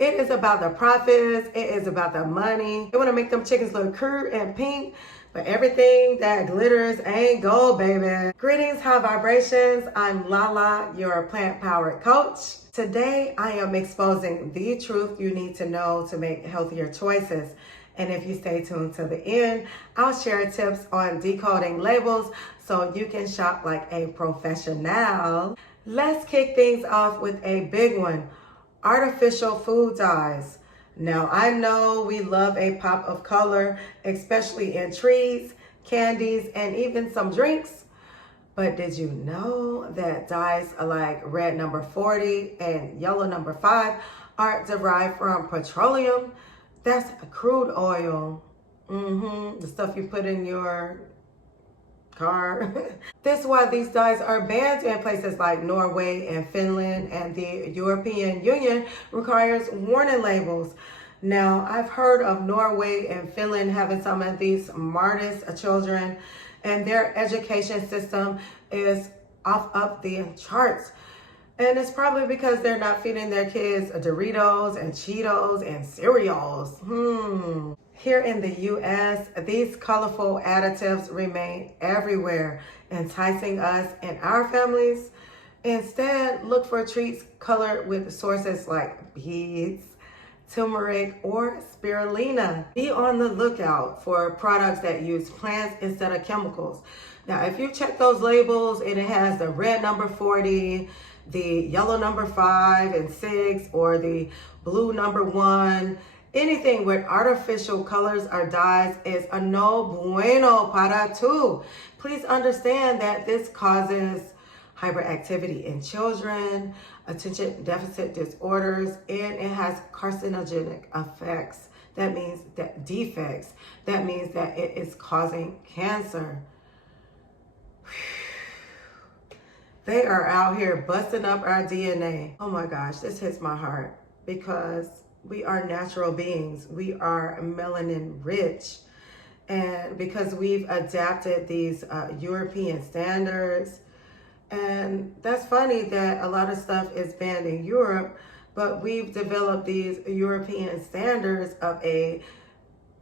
It is about the profits. It is about the money. They want to make them chickens look cute and pink, but everything that glitters ain't gold, baby. Greetings, high vibrations. I'm LaLa, your plant-powered coach. Today, I am exposing the truth you need to know to make healthier choices. And if you stay tuned to the end, I'll share tips on decoding labels so you can shop like a professional. Let's kick things off with a big one. Artificial food dyes. Now, I know we love a pop of color, especially in treats, candies, and even some drinks. But did you know that dyes like red number 40 and yellow number 5 are derived from petroleum? That's crude oil. The stuff you put in your car. This is why these dyes are banned in places like Norway and Finland, and the European Union requires warning labels. Now, I've heard of Norway and Finland having some of the smartest children, and their education system is off the charts. And it's probably because they're not feeding their kids Doritos and Cheetos and cereals. Here in the US, these colorful additives remain everywhere, enticing us and our families. Instead, look for treats colored with sources like beads, turmeric, or spirulina. Be on the lookout for products that use plants instead of chemicals. Now, if you check those labels and it has the red number 40, the yellow number 5 and 6, or the blue number 1, anything with artificial colors or dyes is a no bueno para tu. Please understand that this causes hyperactivity in children, attention deficit disorders, and it has carcinogenic effects. That means that defects. That means that it is causing cancer. They are out here busting up our DNA. Oh my gosh, this hits my heart because we are natural beings. We are melanin rich. And because we've adapted these European standards, and that's funny that a lot of stuff is banned in Europe, but we've developed these European standards of a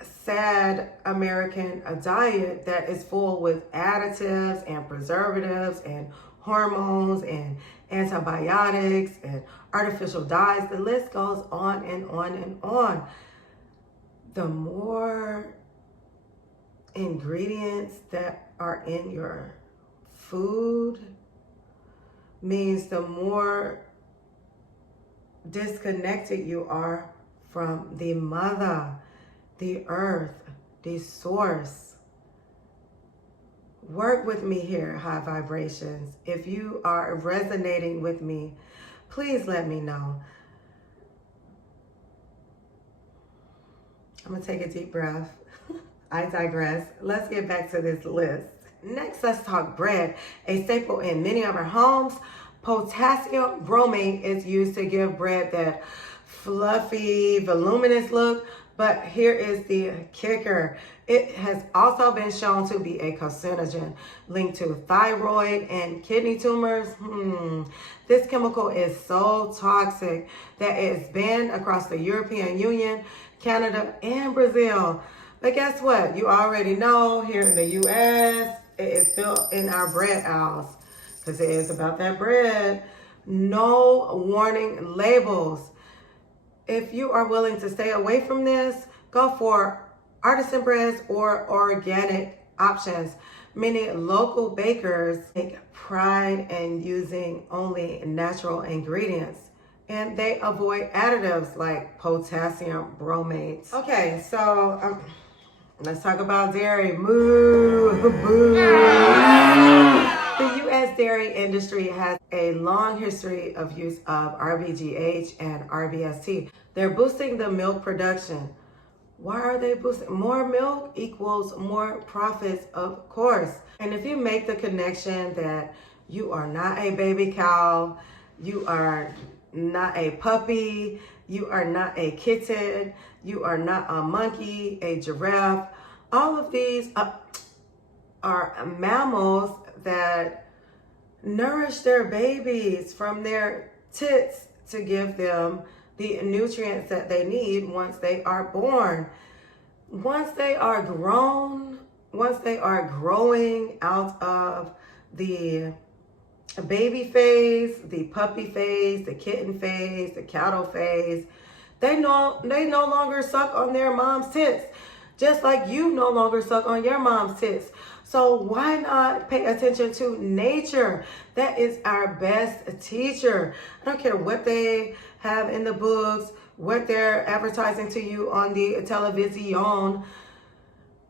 sad American diet that is full with additives and preservatives and hormones and antibiotics and artificial dyes. The list goes on and on and on. The more ingredients that are in your food means the more disconnected you are from the mother, the earth, the source. Work with me here, high vibrations. If you are resonating with me, please let me know. I'm gonna take a deep breath. I digress. Let's get back to this list. Next, let's talk bread. A staple in many of our homes, potassium bromate is used to give bread that fluffy, voluminous look. But here is the kicker. It has also been shown to be a carcinogen linked to thyroid and kidney tumors. This chemical is so toxic that it's banned across the European Union, Canada, and Brazil. But guess what? You already know here in the US, it is still in our bread aisles because it is about that bread. No warning labels. If you are willing to stay away from this, go for artisan breads or organic options. Many local bakers take pride in using only natural ingredients, and they avoid additives like potassium bromate. Okay, so let's talk about dairy. Moo, boo. The U.S. dairy industry has a long history of use of RBGH and RBST. They're boosting the milk production. Why are they boosting? More milk equals more profits, of course. And if you make the connection that you are not a baby cow, you are not a puppy, you are not a kitten, you are not a monkey, a giraffe, all of these are mammals that nourish their babies from their tits to give them the nutrients that they need once they are born. Once they are grown, once they are growing out of the baby phase, the puppy phase, the kitten phase, the cattle phase, they no longer suck on their mom's tits, just like you no longer suck on your mom's tits. So why not pay attention to nature? That is our best teacher. I don't care what they have in the books, what they're advertising to you on the television.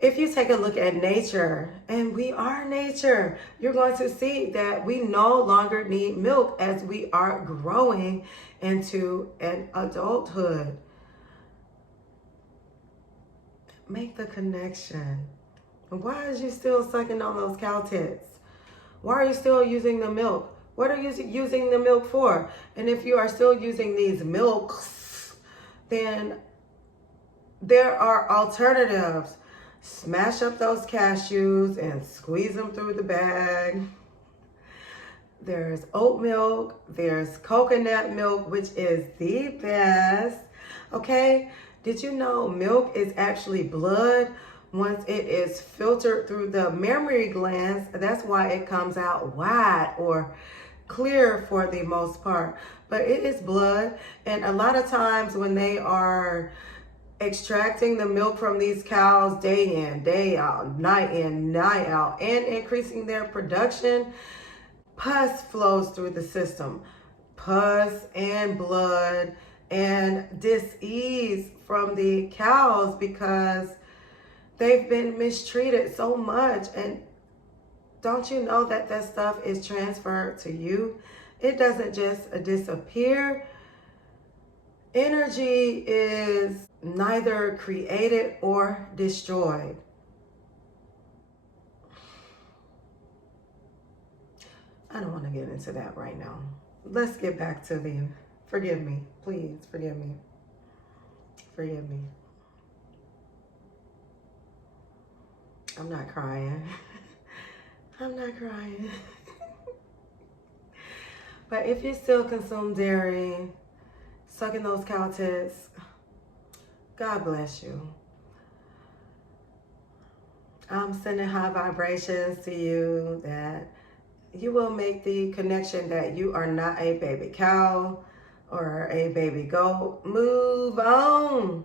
If you take a look at nature, and we are nature, you're going to see that we no longer need milk as we are growing into an adulthood. Make the connection. Why is you still sucking on those cow tits? Why are you still using the milk? What are you using the milk for? And if you are still using these milks, then there are alternatives. Smash up those cashews and squeeze them through the bag. There's oat milk. There's coconut milk, which is the best. Okay? Did you know milk is actually blood? Once it is filtered through the mammary glands, that's why it comes out white or clear for the most part. But it is blood, and a lot of times when they are extracting the milk from these cows day in, day out, night in, night out, and increasing their production, pus flows through the system. Pus and blood and dis-ease from the cows because they've been mistreated so much. And don't you know that that stuff is transferred to you? It doesn't just disappear. Energy is neither created or destroyed. I don't want to get into that right now. Let's get back to the, forgive me, please, forgive me. Forgive me. I'm not crying. I'm not crying. But if you still consume dairy, sucking those cow tits, God bless you. I'm sending high vibrations to you that you will make the connection that you are not a baby cow or a baby goat. Move on.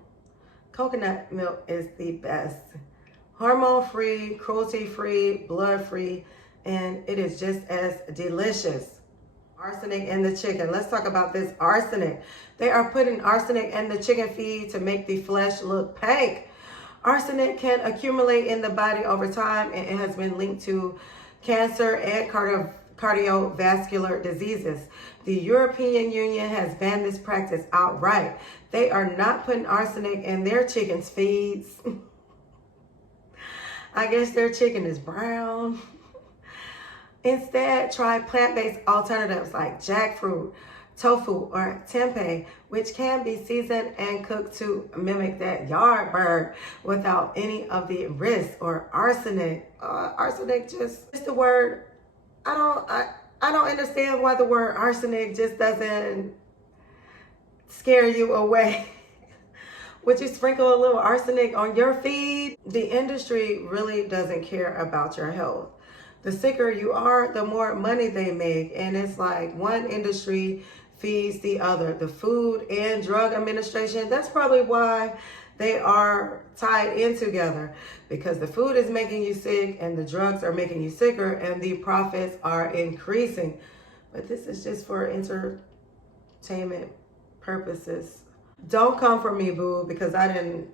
Coconut milk is the best. Hormone-free, cruelty-free, blood-free, and it is just as delicious. Arsenic in the chicken. Let's talk about this arsenic. They are putting arsenic in the chicken feed to make the flesh look pink. Arsenic can accumulate in the body over time, and it has been linked to cancer and cardiovascular diseases. The European Union has banned this practice outright. They are not putting arsenic in their chickens' feeds. I guess their chicken is brown. Instead, try plant-based alternatives like jackfruit, tofu, or tempeh, which can be seasoned and cooked to mimic that yard bird without any of the risk or arsenic. Arsenic just the word. I don't understand why the word arsenic just doesn't scare you away. Would you sprinkle a little arsenic on your feed? The industry really doesn't care about your health. The sicker you are, the more money they make. And it's like one industry feeds the other. The Food and Drug Administration, that's probably why they are tied in together. Because the food is making you sick and the drugs are making you sicker and the profits are increasing. But this is just for entertainment purposes. Don't come for me, boo, because I didn't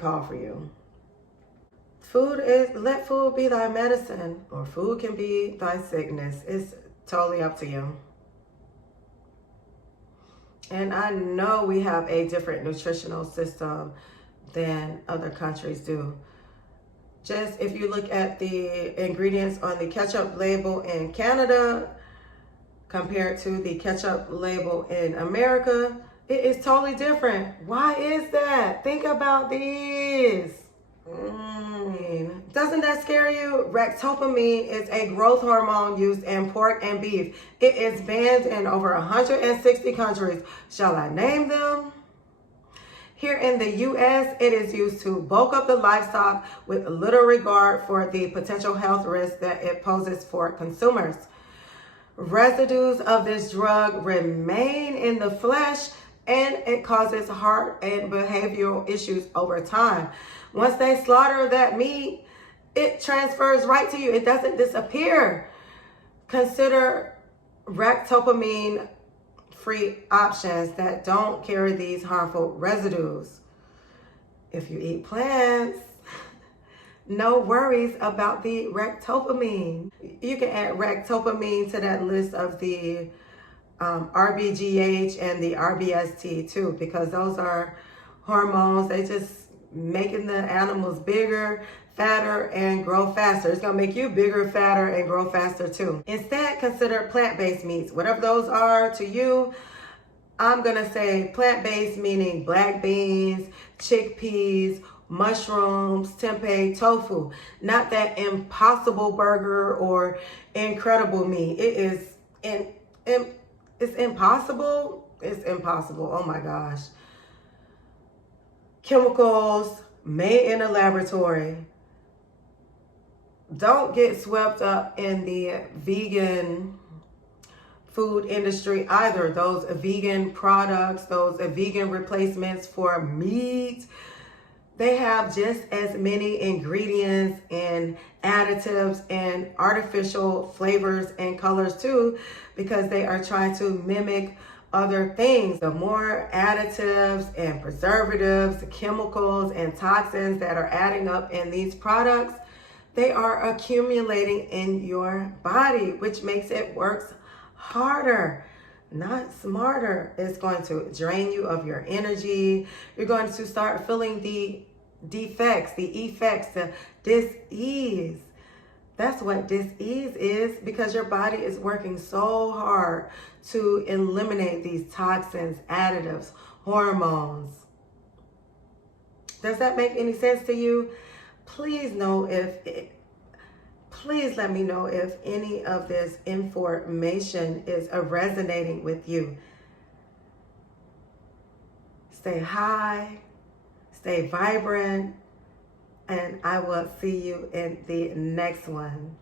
call for you. Let food be thy medicine, or food can be thy sickness. It's totally up to you. And I know we have a different nutritional system than other countries do. Just if you look at the ingredients on the ketchup label in Canada compared to the ketchup label in America, it is totally different. Why is that? Think about this. Doesn't that scare you? Ractopamine is a growth hormone used in pork and beef. It is banned in over 160 countries. Shall I name them? Here in the U.S., it is used to bulk up the livestock with little regard for the potential health risks that it poses for consumers. Residues of this drug remain in the flesh, and it causes heart and behavioral issues over time. Once they slaughter that meat, it transfers right to you. It doesn't disappear. Consider ractopamine free options that don't carry these harmful residues. If you eat plants, no worries about the ractopamine. You can add ractopamine to that list of the RBGH and the RBST too, because those are hormones. They just making the animals bigger, fatter, and grow faster. It's gonna make you bigger, fatter, and grow faster too. Instead, consider plant-based meats. Whatever those are to you, I'm gonna say plant-based meaning black beans, chickpeas, mushrooms, tempeh, tofu. Not that impossible burger or incredible meat. It is it's impossible. It's impossible. Oh my gosh. Chemicals made in a laboratory. Don't get swept up in the vegan food industry either. Those vegan products, those vegan replacements for meat, they have just as many ingredients and additives and artificial flavors and colors too, because they are trying to mimic other things. The more additives and preservatives, chemicals and toxins that are adding up in these products, they are accumulating in your body, which makes it work harder, not smarter. It's going to drain you of your energy. You're going to start feeling the defects, the effects, the dis-ease. That's what dis-ease is, because your body is working so hard to eliminate these toxins, additives, hormones. Does that make any sense to you? Please let me know if any of this information is resonating with you. Stay high, stay vibrant, and I will see you in the next one.